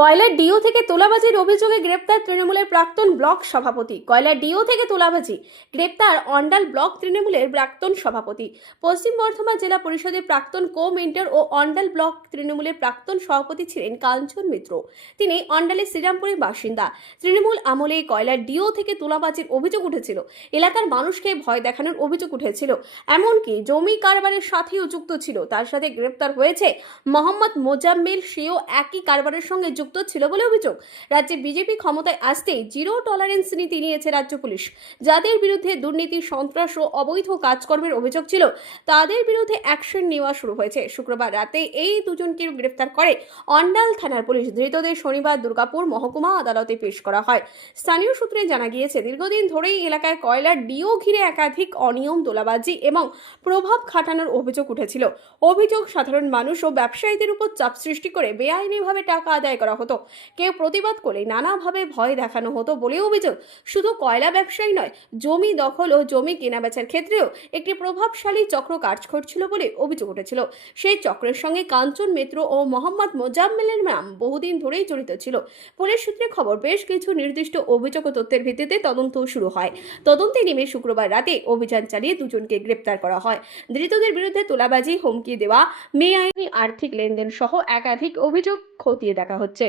কয়লার ডিও থেকে তোলাবাজির অভিযোগে গ্রেপ্তার তৃণমূলের প্রাক্তন ব্লক সভাপতি। কয়লার ডিও থেকে তোলাবাজি গ্রেপ্তার অন্ডাল ব্লক তৃণমূলের প্রাক্তন সভাপতি। পশ্চিম বর্ধমান জেলা পরিষদের প্রাক্তন কো মেন্টর ও অন্ডাল ব্লক তৃণমূলের প্রাক্তন সভাপতি ছিলেন কাঞ্চন মিত্র। তিনি অন্ডালের শ্রীরামপুরের বাসিন্দা। তৃণমূল আমলে কয়লার ডিও থেকে তোলাবাজির অভিযোগ উঠেছিল। এলাকার মানুষকে ভয় দেখানোর অভিযোগ উঠেছিল, এমনকি জমি কারবারের সাথেও যুক্ত ছিল। তার সাথে গ্রেপ্তার হয়েছে মোহাম্মদ মোজাম্মেল, সেও একই কারবারের সঙ্গে যুক্ত ছিল বলে অভিযোগ। রাজ্যে বিজেপি ক্ষমতায় আসতেই জিরো টলারেন্স নীতি নিয়েছে রাজ্য পুলিশ। যাদের বিরুদ্ধে দুর্নীতি, সন্ত্রাস ও অবৈধ কাজকর্মের অভিযোগ ছিল, তাদের বিরুদ্ধে অ্যাকশন নেওয়া শুরু হয়েছে। শুক্রবার রাতে এই দুজনকে গ্রেফতার করে অন্ডাল থানার পুলিশ। ধৃতদের শনিবার দুর্গাপুর মহকুমা আদালতে পেশ করা হয়। স্থানীয় সূত্রে জানা গিয়েছে, দীর্ঘদিন ধরেই এলাকায় কয়লার ডিও ঘিরে একাধিক অনিয়ম, তোলাবাজি এবং প্রভাব খাটানোর অভিযোগ উঠেছিল। অভিযোগ, সাধারণ মানুষ ও ব্যবসায়ীদের উপর চাপ সৃষ্টি করে বেআইনিভাবে টাকা আদায় করা হতো। কেউ প্রতিবাদ করলে নানাভাবে ভয় দেখানো হতো বলে অভিযোগ। শুধু কয়লা ব্যবসায়ী নয়, জমি দখল ও জমি কেনাবেচার ক্ষেত্রেও একটি প্রভাবশালী চক্র কাজ করছিল বলে অভিযোগ উঠেছিল। সেই চক্রের সঙ্গে কাঞ্চন মিত্র ও মোহাম্মদ মোজাম্মেলের নাম বহুদিন ধরেই জড়িত ছিল। পুলিশ সূত্রে খবর, বেশ কিছু নির্দিষ্ট অভিযোগ ও তথ্যের ভিত্তিতে তদন্ত শুরু হয়। তদন্তে নেমে শুক্রবার রাতে অভিযান চালিয়ে দুজনকে গ্রেপ্তার করা হয়। ধৃতদের বিরুদ্ধে তোলাবাজি, হুমকি দেওয়া, বেআইনি আর্থিক লেনদেন সহ একাধিক অভিযোগ খতিয়ে দেখা হচ্ছে।